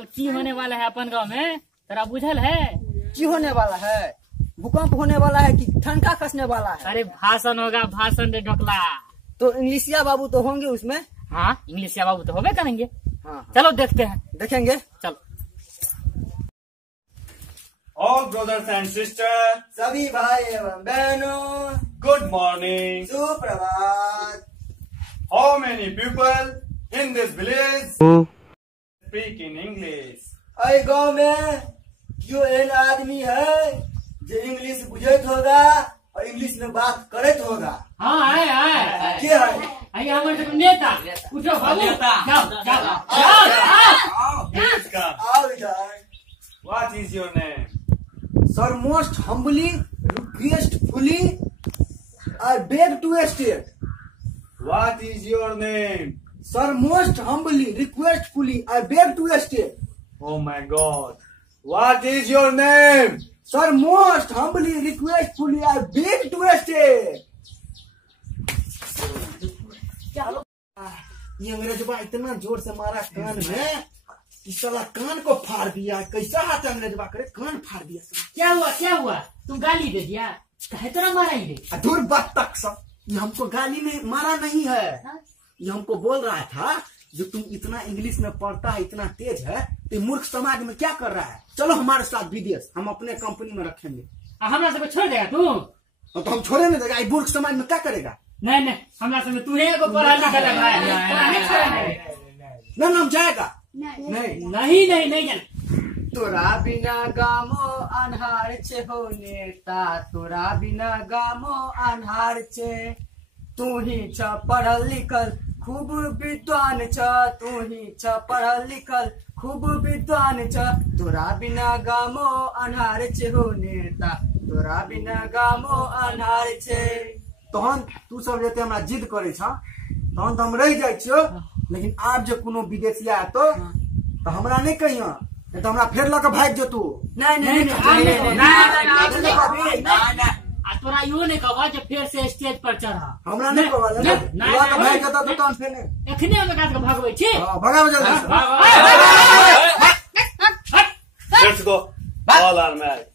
कल की होने वाला है अपन गाँव में, तेरा बुझल है? की होने वाला है? भूकंप होने वाला है कि ठनका खसने वाला है? अरे भाषण होगा, भाषण रे ढोकला। तो इंग्लिशिया बाबू तो होंगे उसमें। हाँ, इंग्लिशिया बाबू तो होबे करेंगे। हाँ, चलो देखते हैं। देखेंगे, चलो। All brothers and sisters, सभी भाई एवं बहनों, good morning. सुप्रभात। How many people in this village speak in English? अरे गाँव में जो एन आदमी है जो इंग्लिश बुझत होगा और इंग्लिश में बात करत होगा। हाँ है। क्या है? आइए हमारे नेता, उठो बाबू, जाओ जाओ Yes, come. आओ इधर। What is your name? Sir, most humbly, requestfully, I beg to state. What is your name? Sir, most humbly, requestfully, I beg to state. Oh my God. What is your name? Sir, most humbly, requestfully, I beg to state. ये अंग्रेजवा इतना जोर से मारा कान में कि साला कान को फाड़ दिया। कैसा हाथ अंग्रेजवा करे, कान फाड़ दिया साला। क्या हुआ? तुम गाली दे दिया? कहे तरह मारा ही रे। दूर बात तक सब, ये हमको गाली में मारा नहीं है। ये हमको बोल रहा था जो तुम इतना इंग्लिश में पढ़ता है, इतना तेज है, तो मूर्ख समाज में क्या कर रहा है? चलो हमारे साथ विदेश, हम अपने कंपनी में रखेंगे। हमरा सब छोड़ देगा तू? तो हम छोड़े नहीं देगा। ये मूर्ख समाज में क्या करेगा? नहीं, हमरा सब तू है को पढ़ा लिखा लगा है। ना नाम जाएगा। नहीं जान। तोरा बिना गामो अन्हार छे हो नेता, तोरा बिना गामो अन्हार छे। तू ही छ पढ़ल लिखल खूब विद्वान छ, तू ही छ पढ़ल लिखल खूब विद्वान छ। तोरा बिना गामो अन्हार छे हो नेता, तोरा बिना गामो अन्हार छे। तहन तू सब जते हमरा जिद करे छ, तहन तो हम रह जाय छियो। लेकिन आप जो कोनो विदेशिया है तो हमरा नहीं कहियो, तो हमरा फेर लके भाग जो तू। नहीं तोरा यो नहीं कहवा जो फिर से स्टेज पर चढ़ा। हमरा नहीं कहवा भाग जाता तो तहन फेर नहीं एखने हम काट के भागबै छी। भगाओ जल्दी। Let's go. All are mad.